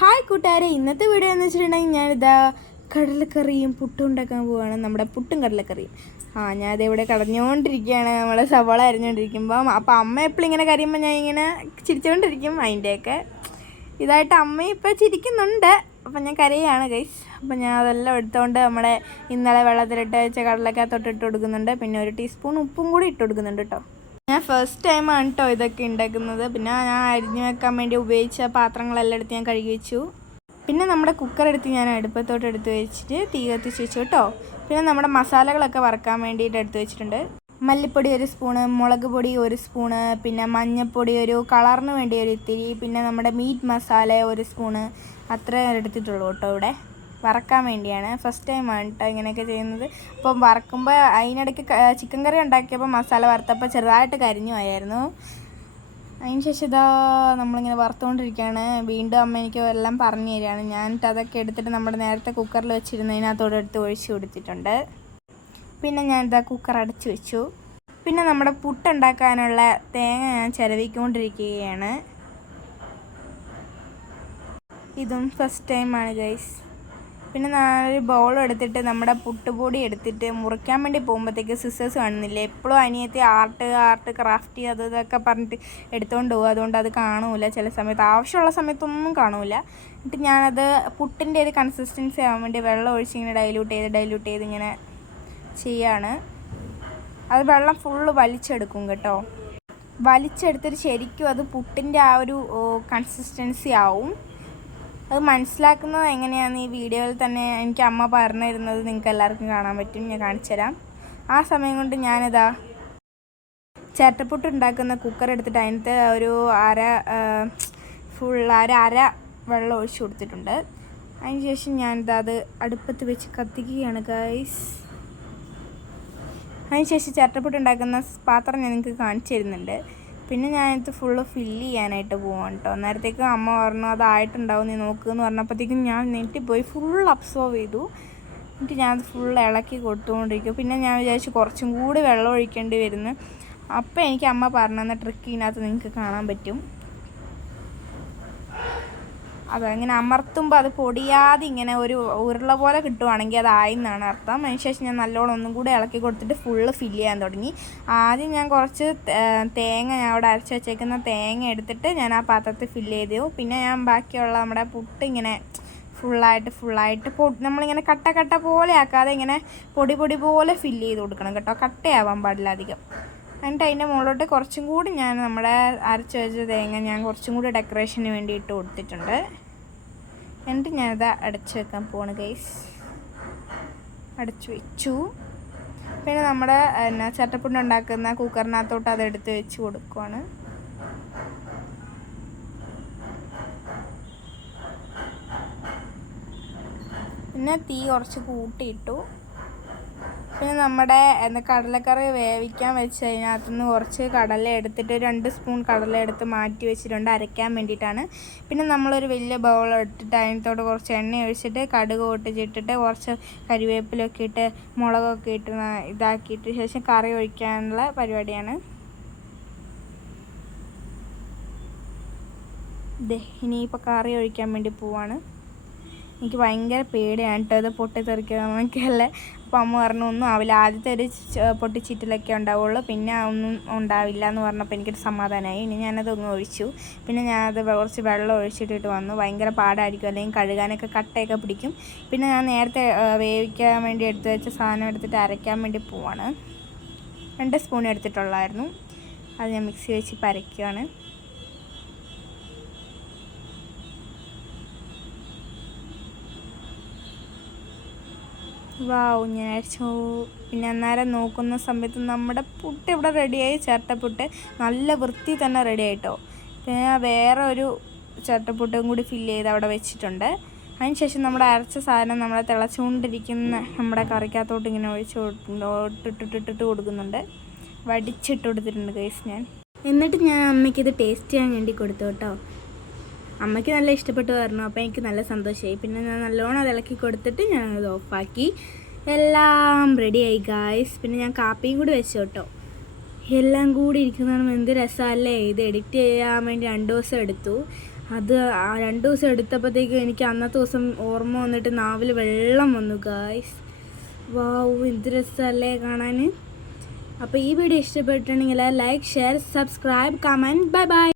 Hi കൂട്ടുകാരെ, ഇന്നത്തെ video എന്ന് വെച്ചിട്ടുണ്ടെങ്കിൽ ഞാനിതാ കടലക്കറിയും പുട്ടും ഉണ്ടാക്കാൻ പോവുകയാണ്. നമ്മുടെ പുട്ടും കടലക്കറിയും. ഞാനത് ഇവിടെ കടഞ്ഞുകൊണ്ടിരിക്കുകയാണ്. നമ്മളെ സവാള അരിഞ്ഞുകൊണ്ടിരിക്കുമ്പം അപ്പോൾ അമ്മ എപ്പോഴും ഇങ്ങനെ കറിയുമ്പോൾ ഞാൻ ഇങ്ങനെ ചിരിച്ചുകൊണ്ടിരിക്കും. അതിൻ്റെയൊക്കെ ഇതായിട്ട് അമ്മ ഇപ്പോൾ ചിരിക്കുന്നുണ്ട്. അപ്പം ഞാൻ കരയാണ് ഗൈസ്. അപ്പം ഞാൻ അതെല്ലാം എടുത്തുകൊണ്ട് നമ്മുടെ ഇന്നലെ വെള്ളത്തിലിട്ട് വെച്ച കടലക്കകത്തോട്ട് ഇട്ട് കൊടുക്കുന്നുണ്ട്. പിന്നെ ഒരു ടീസ്പൂൺ ഉപ്പും കൂടി ഇട്ട് കൊടുക്കുന്നുണ്ട് കേട്ടോ. ഞാൻ ഫസ്റ്റ് ടൈമാണ് കേട്ടോ ഇതൊക്കെ ഉണ്ടാക്കുന്നത്. പിന്നെ ഞാൻ അരിഞ്ഞു വെക്കാൻ വേണ്ടി ഉപയോഗിച്ച പാത്രങ്ങളെല്ലാം എടുത്ത് ഞാൻ കഴുകി വെച്ചു. പിന്നെ നമ്മുടെ കുക്കർ എടുത്ത് ഞാൻ അടുപ്പത്തോട്ട് എടുത്ത് വെച്ചിട്ട് തീ കത്തിച്ച് വെച്ചു കേട്ടോ. പിന്നെ നമ്മുടെ മസാലകളൊക്കെ വറക്കാൻ വേണ്ടിയിട്ട് എടുത്ത് വെച്ചിട്ടുണ്ട്. മല്ലിപ്പൊടി 1 സ്പൂണ്, മുളക് പൊടി 1 സ്പൂണ്, പിന്നെ മഞ്ഞൾപ്പൊടി ഒരു കളറിന് വേണ്ടി ഒരു ഇത്തിരി, പിന്നെ നമ്മുടെ മീറ്റ് മസാല 1 സ്പൂണ്, അത്രേ എടുത്തിട്ടുള്ളൂ കേട്ടോ. ഇവിടെ വറക്കാൻ വേണ്ടിയാണ്. ഫസ്റ്റ് ടൈമാണ് കേട്ടോ ഇങ്ങനെയൊക്കെ ചെയ്യുന്നത്. അപ്പം വറക്കുമ്പോൾ അതിനിടയ്ക്ക് ചിക്കൻ കറി ഉണ്ടാക്കിയപ്പോൾ മസാല വറുത്തപ്പോൾ ചെറുതായിട്ട് കരിഞ്ഞു പോയായിരുന്നു. അതിന് ശേഷം ഇതാ നമ്മളിങ്ങനെ വറുത്തുകൊണ്ടിരിക്കുകയാണ്. വീണ്ടും അമ്മ എനിക്ക് എല്ലാം പറഞ്ഞു തരികയാണ്. ഞാനിട്ട് അതൊക്കെ എടുത്തിട്ട് നമ്മുടെ നേരത്തെ കുക്കറിൽ വെച്ചിരുന്നതിനകത്തോടെ എടുത്ത് ഒഴിച്ച് കൊടുത്തിട്ടുണ്ട്. പിന്നെ ഞാനിതാ കുക്കർ അടച്ചു വെച്ചു. പിന്നെ നമ്മുടെ പുട്ടുണ്ടാക്കാനുള്ള തേങ്ങ ഞാൻ ചിരവിക്കൊണ്ടിരിക്കുകയാണ്. ഇതും ഫസ്റ്റ് ടൈമാണ് ഗൈസ്. പിന്നെ ഞാനൊരു ബൗൾ എടുത്തിട്ട് നമ്മുടെ പുട്ടുപൊടി എടുത്തിട്ട് മുറിക്കാൻ വേണ്ടി പോകുമ്പോഴത്തേക്ക് സിസേഴ്സ് കാണുന്നില്ല. എപ്പോഴും അനിയത്തി ആർട്ട് ക്രാഫ്റ്റ് അത് ഇതൊക്കെ പറഞ്ഞിട്ട് എടുത്തുകൊണ്ട് പോകും. അതുകൊണ്ട് അത് കാണൂല. ചില സമയത്ത് ആവശ്യമുള്ള സമയത്തൊന്നും കാണൂല. എന്നിട്ട് ഞാനത് പുട്ടിൻ്റെ ഒരു കൺസിസ്റ്റൻസി ആവാൻ വേണ്ടി വെള്ളം ഒഴിച്ച് ഇങ്ങനെ ഡൈല്യൂട്ട് ചെയ്ത് ഇങ്ങനെ ചെയ്യാണ്. അത് വെള്ളം ഫുള്ള് വലിച്ചെടുക്കും കേട്ടോ. വലിച്ചെടുത്തിട്ട് ശരിക്കും അത് പുട്ടിൻ്റെ ആ ഒരു കൺസിസ്റ്റൻസി ആവും. അത് മനസ്സിലാക്കുന്നത് എങ്ങനെയാണെന്ന് ഈ വീഡിയോയിൽ തന്നെ എനിക്ക് അമ്മ പറഞ്ഞു തരുന്നത് നിങ്ങൾക്ക് എല്ലാവർക്കും കാണാൻ പറ്റും. ഞാൻ കാണിച്ചു തരാം. ആ സമയം കൊണ്ട് ഞാനിതാ ചിരട്ടപ്പുട്ട് ഉണ്ടാക്കുന്ന കുക്കർ എടുത്തിട്ട് അതിനകത്ത് ഒരു അര വെള്ളം ഒഴിച്ച് കൊടുത്തിട്ടുണ്ട്. അതിന് ശേഷം ഞാനിതാ അത് അടുപ്പത്ത് വെച്ച് കത്തിക്കുകയാണ് ഗൈസ്. അതിന് ശേഷം ചിരട്ടപ്പുട്ട് ഉണ്ടാക്കുന്ന പാത്രം ഞാൻ നിങ്ങൾക്ക് കാണിച്ചു തരുന്നുണ്ട്. പിന്നെ ഞാനിത് ഫുള്ള് ഫില്ല് ചെയ്യാനായിട്ട് പോവാണ് കേട്ടോ. നേരത്തേക്ക് അമ്മ പറഞ്ഞു അതായിട്ടുണ്ടാവും നീ നോക്കുമെന്ന് പറഞ്ഞപ്പോഴത്തേക്കും ഞാൻ നെറ്റിപ്പോയി ഫുൾ അബ്സോർവ് ചെയ്തു. എന്നിട്ട് ഞാനത് ഫുൾ ഇളക്കി കൊടുത്തുകൊണ്ടിരിക്കും. പിന്നെ ഞാൻ വിചാരിച്ചു കുറച്ചും കൂടി വെള്ളം ഒഴിക്കേണ്ടി വരുന്നു. അപ്പോൾ എനിക്ക് അമ്മ പറഞ്ഞു തന്ന ട്രിക്ക് ഇതിനകത്ത് നിങ്ങൾക്ക് കാണാൻ പറ്റും. അതങ്ങനെ അമർത്തുമ്പോൾ അത് പൊടിയാതെ ഇങ്ങനെ ഒരു ഉരുള പോലെ കിട്ടുവാണെങ്കിൽ അതായി എന്നാണ് അർത്ഥം. അതിനുശേഷം ഞാൻ നല്ലോണം ഒന്നും കൂടി ഇളക്കി കൊടുത്തിട്ട് ഫുള്ള് ഫില്ല് ചെയ്യാൻ തുടങ്ങി. ആദ്യം ഞാൻ കുറച്ച് തേങ്ങ ഞാൻ അവിടെ അരച്ച് വെച്ചേക്കുന്ന തേങ്ങ എടുത്തിട്ട് ഞാൻ ആ പാത്രത്തിൽ ഫില്ല് ചെയ്തു. പിന്നെ ഞാൻ ബാക്കിയുള്ള നമ്മുടെ പുട്ട് ഇങ്ങനെ ഫുള്ളായിട്ട് നമ്മളിങ്ങനെ കട്ട പോലെ ആക്കാതെ ഇങ്ങനെ പൊടി പോലെ ഫില്ല് ചെയ്ത് കൊടുക്കണം കേട്ടോ. കട്ടയാവാൻ പാടില്ല അധികം. എന്നിട്ട് അതിൻ്റെ മുകളിലോട്ട് കുറച്ചും കൂടി ഞാൻ നമ്മുടെ അരച്ച് വെച്ച തേങ്ങ ഞാൻ കുറച്ചും കൂടി ഡെക്കറേഷന് വേണ്ടി ഇട്ട് കൊടുത്തിട്ടുണ്ട്. എന്നിട്ട് ഞാനത് അടച്ചു വെക്കാൻ പോവാണ് ഗൈസ്. അടച്ചു വെച്ചു. പിന്നെ നമ്മുടെ ചട്ടപ്പുണ്ട് ഉണ്ടാക്കുന്ന കുക്കറിനകത്തോട്ട് അത് എടുത്ത് വെച്ച് കൊടുക്കുവാണ്. പിന്നെ തീ കുറച്ച് കൂട്ടിയിട്ടു. പിന്നെ നമ്മുടെ കടലക്കറി വേവിക്കാൻ വെച്ച് അതിനകത്തുനിന്ന് കുറച്ച് കടല എടുത്തിട്ട് 2 സ്പൂൺ കടല എടുത്ത് മാറ്റി വെച്ചിട്ടുണ്ട് അരയ്ക്കാൻ വേണ്ടിയിട്ടാണ്. പിന്നെ നമ്മളൊരു വലിയ ബൗൾ എടുത്തിട്ട് അതിനകത്തോട്ട് കുറച്ച് എണ്ണ ഒഴിച്ചിട്ട് കടുക് പൊട്ടിച്ചിട്ടിട്ട് കുറച്ച് കരിവേപ്പിലൊക്കെ ഇട്ട് മുളകൊക്കെ ഇട്ട് ഇതാക്കിയിട്ട് ശേഷം കറി ഒഴിക്കാനുള്ള പരിപാടിയാണ്. ഇനിയിപ്പോൾ കറി ഒഴിക്കാൻ വേണ്ടി പോവാണ്. എനിക്ക് ഭയങ്കര പേടിയാണ് കേട്ടോ ഇത് പൊട്ടിത്തെറിക്കുന്നതൊക്കെയല്ലേ. അപ്പോൾ അമ്മ പറഞ്ഞു ഒന്നും ആവില്ല, ആദ്യത്തെ ഒരു പൊട്ടിച്ചിറ്റിലൊക്കെ ഉണ്ടാവുള്ളൂ, പിന്നെ ഒന്നും ഉണ്ടാവില്ല എന്ന് പറഞ്ഞപ്പോൾ എനിക്കൊരു സമാധാനമായി. ഇനി ഞാനതൊന്ന് ഒഴിച്ചു. പിന്നെ ഞാനത് കുറച്ച് വെള്ളം ഒഴിച്ചിട്ടിട്ട് വന്നു. ഭയങ്കര പാടായിരിക്കും, അല്ലെങ്കിൽ കഴുകാനൊക്കെ കട്ടയൊക്കെ പിടിക്കും. പിന്നെ ഞാൻ നേരത്തെ വേവിക്കാൻ വേണ്ടി എടുത്ത് വെച്ച സാധനം എടുത്തിട്ട് അരയ്ക്കാൻ വേണ്ടി പോവാണ്. 2 സ്പൂൺ എടുത്തിട്ടുള്ളായിരുന്നു. അത് ഞാൻ മിക്സി വെച്ച് അരയ്ക്കുകയാണ്. വാവ്, ഞാൻ അരച്ചു. പിന്നെ അന്നേരം നോക്കുന്ന സമയത്ത് നമ്മുടെ പുട്ട് ഇവിടെ റെഡിയായി. ചിരട്ടപ്പുട്ട് നല്ല വൃത്തി തന്നെ റെഡി ആയിട്ടോ. പിന്നെ വേറെ ഒരു ചിരട്ടപ്പുട്ടും കൂടി ഫില്ല് ചെയ്ത് അവിടെ വെച്ചിട്ടുണ്ട്. അതിനുശേഷം നമ്മുടെ അരച്ച സാധനം നമ്മളെ തിളച്ചുകൊണ്ടിരിക്കുന്ന നമ്മുടെ കറിക്കകത്തോട്ട് ഇങ്ങനെ ഇട്ടിട്ട് കൊടുക്കുന്നുണ്ട്. വടിച്ചിട്ട് കൊടുത്തിട്ടുണ്ട് ഗൈസ് ഞാൻ. എന്നിട്ട് ഞാൻ അമ്മയ്ക്കിത് ടേസ്റ്റ് ചെയ്യാൻ വേണ്ടി കൊടുത്തു കേട്ടോ. അമ്മയ്ക്ക് നല്ല ഇഷ്ടപ്പെട്ടു പറഞ്ഞു. അപ്പോൾ എനിക്ക് നല്ല സന്തോഷമായി. പിന്നെ ഞാൻ നല്ലോണം അത് ഇളക്കി കൊടുത്തിട്ട് ഞാനത് ഓഫാക്കി. എല്ലാം റെഡിയായി ഗായ്സ്. പിന്നെ ഞാൻ കാപ്പിയും കൂടി വെച്ചു കേട്ടോ. എല്ലാം കൂടി ഇരിക്കുന്നതാണ് എന്ത് രസമല്ലേ. ഇത് എഡിറ്റ് ചെയ്യാൻ വേണ്ടി 2 ദിവസം എടുത്തു. അത് 2 ദിവസം എടുത്തപ്പോഴത്തേക്ക് എനിക്ക് അന്നത്തെ ദിവസം ഓർമ്മ വന്നിട്ട് നാവിൽ വെള്ളം വന്നു ഗായ്സ്. വാവ്, എന്ത് രസമല്ലേ കാണാൻ. അപ്പോൾ ഈ വീഡിയോ ഇഷ്ടപ്പെട്ടിട്ടുണ്ടെങ്കിൽ like, share, subscribe, comment. Bye bye.